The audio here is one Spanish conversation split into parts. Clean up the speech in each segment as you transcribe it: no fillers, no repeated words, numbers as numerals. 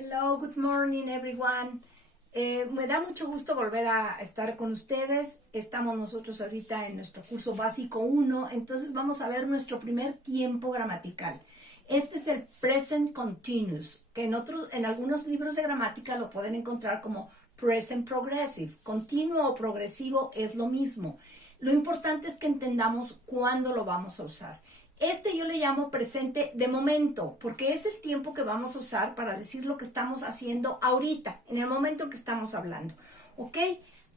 Hello, good morning everyone. Me da mucho gusto volver a estar con ustedes. Estamos nosotros ahorita en nuestro curso básico 1, entonces vamos a ver nuestro primer tiempo gramatical. Este es el present continuous, que en algunos libros de gramática lo pueden encontrar como present progressive. Continuo o progresivo es lo mismo. Lo importante es que entendamos cuándo lo vamos a usar. Este yo le llamo presente de momento, porque es el tiempo que vamos a usar para decir lo que estamos haciendo ahorita, en el momento que estamos hablando. ¿Ok?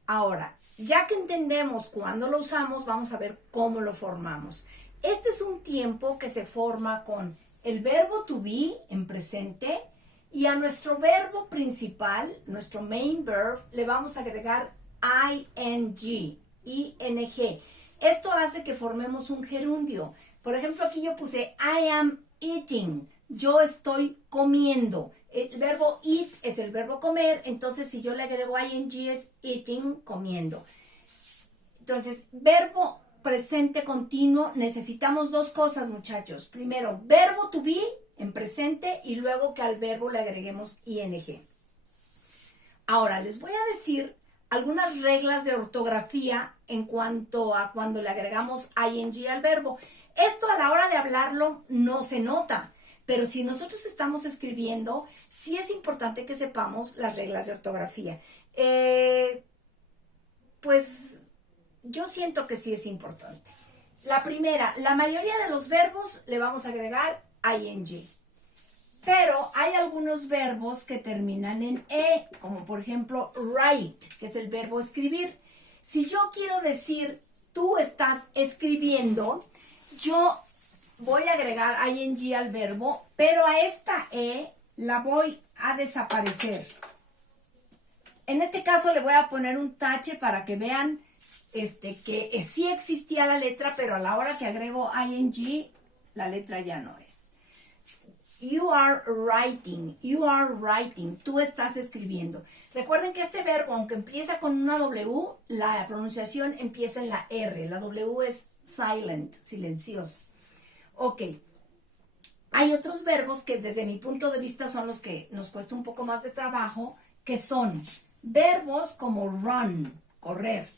Ahora, ya que entendemos cuándo lo usamos, vamos a ver cómo lo formamos. Este es un tiempo que se forma con el verbo to be en presente y a nuestro verbo principal, nuestro main verb, le vamos a agregar ing, ing. Esto hace que formemos un gerundio. Por ejemplo, aquí yo puse I am eating. Yo estoy comiendo. El verbo eat es el verbo comer. Entonces, si yo le agrego ing es eating, comiendo. Entonces, verbo presente continuo. Necesitamos dos cosas, muchachos. Primero, verbo to be en presente y luego que al verbo le agreguemos ing. Ahora, les voy a decir algunas reglas de ortografía en cuanto a cuando le agregamos ing al verbo. Esto a la hora de hablarlo no se nota, pero si nosotros estamos escribiendo, sí es importante que sepamos las reglas de ortografía. Pues yo siento que sí es importante. La primera, la mayoría de los verbos le vamos a agregar ing. Pero hay algunos verbos que terminan en e, como por ejemplo write, que es el verbo escribir. Si yo quiero decir tú estás escribiendo, yo voy a agregar ing al verbo, pero a esta e la voy a desaparecer. En este caso le voy a poner un tache para que vean que sí existía la letra, pero a la hora que agrego ing, la letra ya no es. You are writing, tú estás escribiendo. Recuerden que este verbo, aunque empieza con una W, la pronunciación empieza en la R. La W es silent, silenciosa. Ok. Hay otros verbos que desde mi punto de vista son los que nos cuesta un poco más de trabajo, que son verbos como run, correr.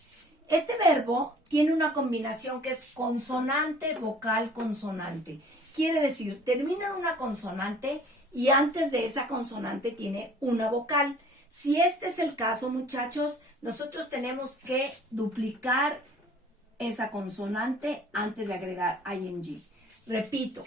Este verbo tiene una combinación que es consonante, vocal, consonante. Quiere decir, termina en una consonante y antes de esa consonante tiene una vocal. Si este es el caso, muchachos, nosotros tenemos que duplicar esa consonante antes de agregar ing. Repito,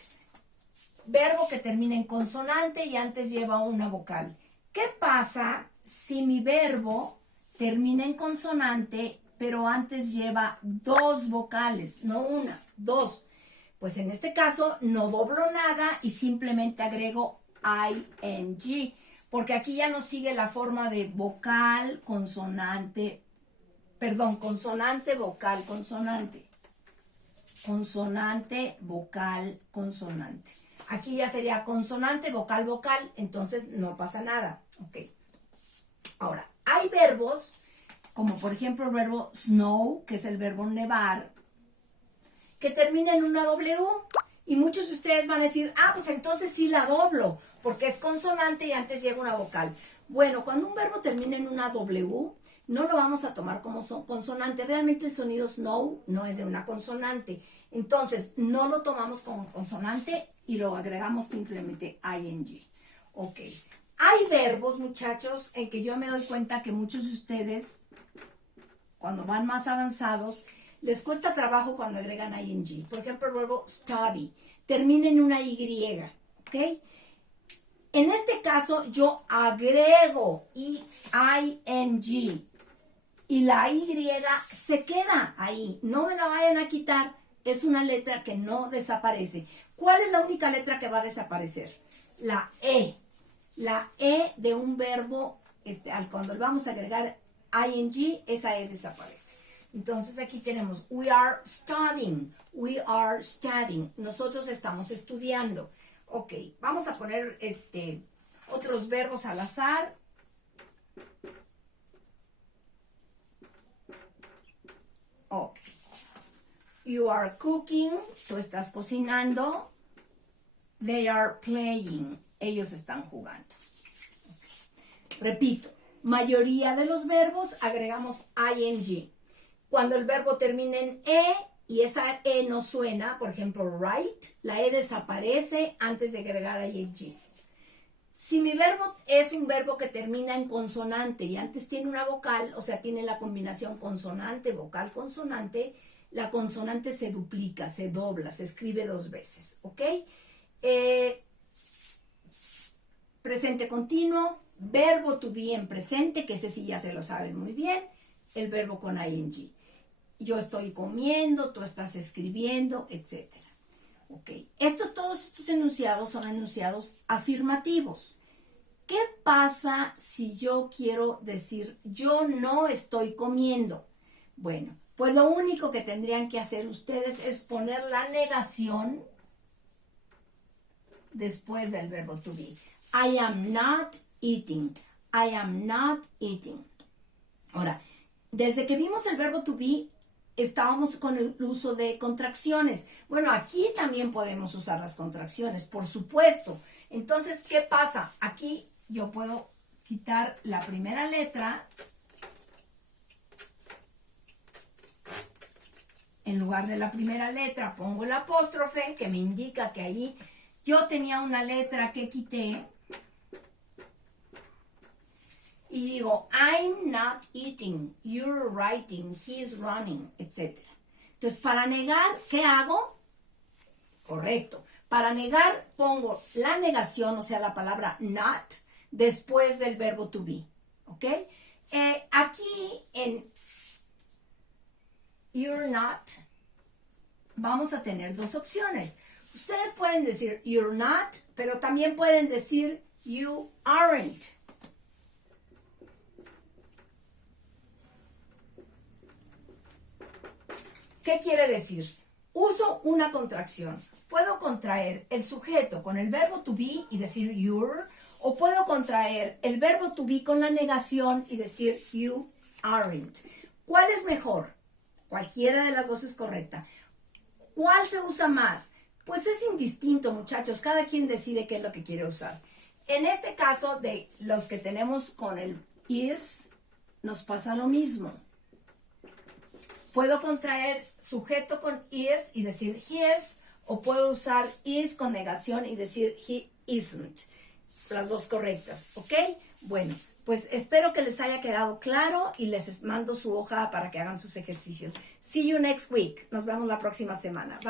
verbo que termina en consonante y antes lleva una vocal. ¿Qué pasa si mi verbo termina en consonante, pero antes lleva dos vocales? No una, dos. Pues en este caso no doblo nada y simplemente agrego ing, porque aquí ya no sigue la forma de vocal, consonante, consonante, vocal, consonante. Consonante, vocal, consonante. Aquí ya sería consonante, vocal, vocal, entonces no pasa nada. Ok. Ahora, hay verbos, como por ejemplo el verbo snow, que es el verbo nevar, que termina en una W. Y muchos de ustedes van a decir, pues entonces sí la doblo, porque es consonante y antes llega una vocal. Bueno, cuando un verbo termina en una W, no lo vamos a tomar como consonante. Realmente el sonido snow no es de una consonante. Entonces, no lo tomamos como consonante y lo agregamos simplemente ing. Ok. Hay verbos, muchachos, en que yo me doy cuenta que muchos de ustedes, cuando van más avanzados, les cuesta trabajo cuando agregan ing. Por ejemplo, el verbo study termina en una y, ¿ok? En este caso, yo agrego ing y la y se queda ahí. No me la vayan a quitar. Es una letra que no desaparece. ¿Cuál es la única letra que va a desaparecer? La e. La e de un verbo, cuando le vamos a agregar ing, esa e desaparece. Entonces aquí tenemos we are studying, nosotros estamos estudiando. Ok, vamos a poner otros verbos al azar. Ok, you are cooking, tú estás cocinando. They are playing, ellos están jugando. Repito, mayoría de los verbos agregamos ing. Cuando el verbo termina en e y esa e no suena, por ejemplo, write, la e desaparece antes de agregar ing. Si mi verbo es un verbo que termina en consonante y antes tiene una vocal, o sea, tiene la combinación consonante, vocal, consonante, la consonante se duplica, se dobla, se escribe 2 veces, ¿ok? Presente continuo, verbo to be en presente, que ese sí ya se lo saben muy bien, el verbo con ing. Yo estoy comiendo, tú estás escribiendo, etc. Ok, todos estos enunciados son enunciados afirmativos. ¿Qué pasa si yo quiero decir yo no estoy comiendo? Bueno, pues lo único que tendrían que hacer ustedes es poner la negación después del verbo to be. I am not eating. I am not eating. Ahora, desde que vimos el verbo to be, estábamos con el uso de contracciones. Bueno, aquí también podemos usar las contracciones, por supuesto. Entonces, ¿qué pasa? Aquí yo puedo quitar la primera letra. En lugar de la primera letra pongo el apóstrofe, que me indica que ahí yo tenía una letra que quité. Y digo, I'm not eating, you're writing, he's running, etc. Entonces, para negar, ¿qué hago? Correcto. Para negar, pongo la negación, o sea, la palabra not, después del verbo to be. ¿Ok? Aquí en you're not, vamos a tener 2 opciones. Ustedes pueden decir you're not, pero también pueden decir you aren't. ¿Qué quiere decir? Uso una contracción. Puedo contraer el sujeto con el verbo to be y decir you're, o puedo contraer el verbo to be con la negación y decir you aren't. ¿Cuál es mejor? Cualquiera de las 2 es correcta. ¿Cuál se usa más? Pues es indistinto, muchachos. Cada quien decide qué es lo que quiere usar. En este caso, de los que tenemos con el is, nos pasa lo mismo. Puedo contraer sujeto con is y decir he is, o puedo usar is con negación y decir he isn't. Las 2 correctas, ¿ok? Bueno, pues espero que les haya quedado claro y les mando su hoja para que hagan sus ejercicios. See you next week. Nos vemos la próxima semana. Bye.